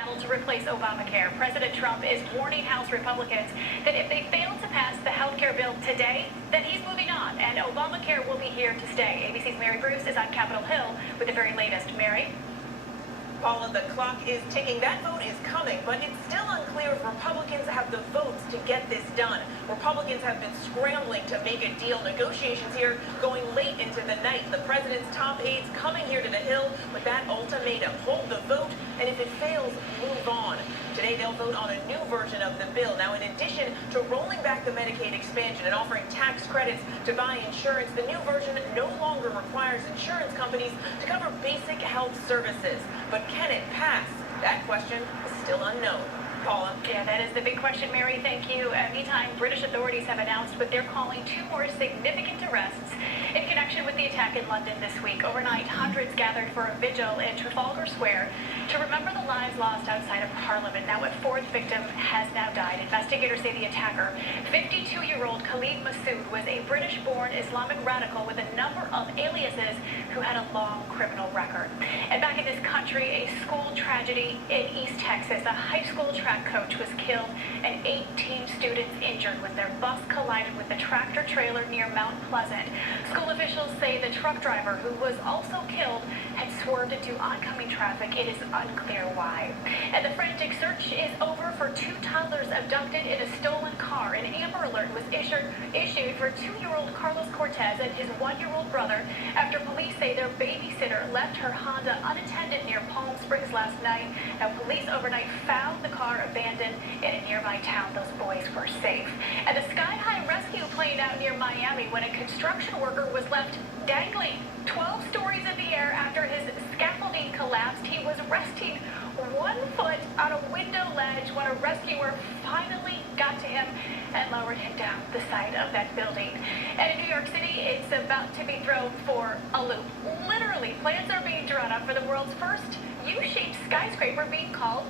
battle to replace Obamacare. President Trump is warning House Republicans that if they fail to pass the health care bill today, then he's moving on, and Obamacare will be here to stay. ABC's Mary Bruce is on Capitol Hill with the very latest. Mary? Paula, the clock is ticking. That vote is coming, but it's still unclear if Republicans have the votes to get this done. Republicans have been scrambling to make a deal. Negotiations here going late into the night. The president's top aides coming here to the Hill with that ultimatum: hold the vote, and if it fails, move on. Today, they'll vote on a new version of the bill. Now, in addition to rolling back the Medicaid expansion and offering tax credits to buy insurance, the new version no longer requires insurance companies to cover basic health services. But can it pass? That question is still unknown. Paula? Yeah, that is the big question, Mary. Thank you. Meantime, British authorities have announced what they're calling two more significant arrests in connection with the attack in London this week. Overnight, hundreds gathered for a vigil in Trafalgar Square to remember the lives lost outside of Parliament. Now, a fourth victim has now died. Investigators say the attacker, 52-year-old Khalid Massoud, was a British-born Islamic radical with a number of aliases who had a long criminal record. And back in this country, a school tragedy in East Texas. A high school track coach was killed and 18 students injured when their bus collided with the tractor trailer near Mount Pleasant. School officials say the truck driver, who was also killed, had swerved into oncoming traffic. It is unclear why. And the frantic search is over for two toddlers abducted in a stolen car. An Amber Alert was issued for 2-year-old Carlos Cortez and his 1-year-old brother after police say their babysitter left her Honda unattended near Palm Springs last night. Now, police overnight found the car abandoned in a nearby town. Those boys were safe. And the Sky High rescue plane out near Miami when a construction worker was left dangling 12 stories in the air after his scaffolding collapsed. He was resting 1 foot on a window ledge when a rescuer finally got to him and lowered him down the side of that building. And in New York City, it's about to be thrown for a loop. Literally, plans are being drawn up for the world's first U-shaped skyscraper being called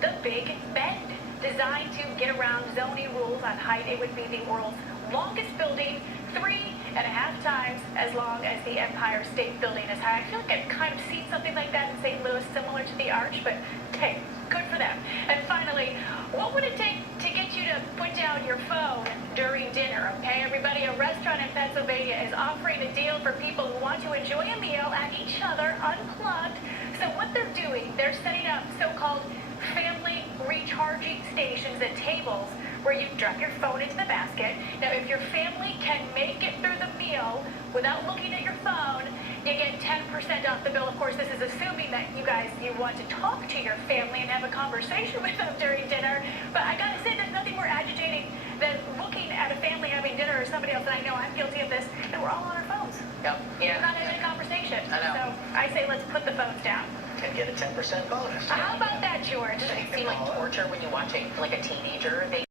the Big Bend. Designed to get around zoning rules on height, it would be the world's longest building, 3.5 times as long as the Empire State Building is high. I feel like I've kind of seen something like that in St. Louis, similar to the Arch, but hey, good for them. And finally, what would it take to get you to put down your phone during dinner? Okay, everybody, a restaurant in Pennsylvania is offering a deal for people who want to enjoy a meal at each other unplugged. So what they're doing, they're setting up so-called family recharging stations at tables where you drop your phone into the basket. Now, if your family can make it through the meal without looking at your phone, you get 10% off the bill. Of course, this is assuming that you want to talk to your family and have a conversation with them during dinner. But I gotta say, there's nothing more agitating than looking at a family having dinner or somebody else, and I know I'm guilty of this, and we're all on our phones. Yep. Yeah. We're not having a conversation. I know. So I say let's put the phones down. And get a 10% bonus. How about that, George? Doesn't it seem like torture when you watch like a teenager?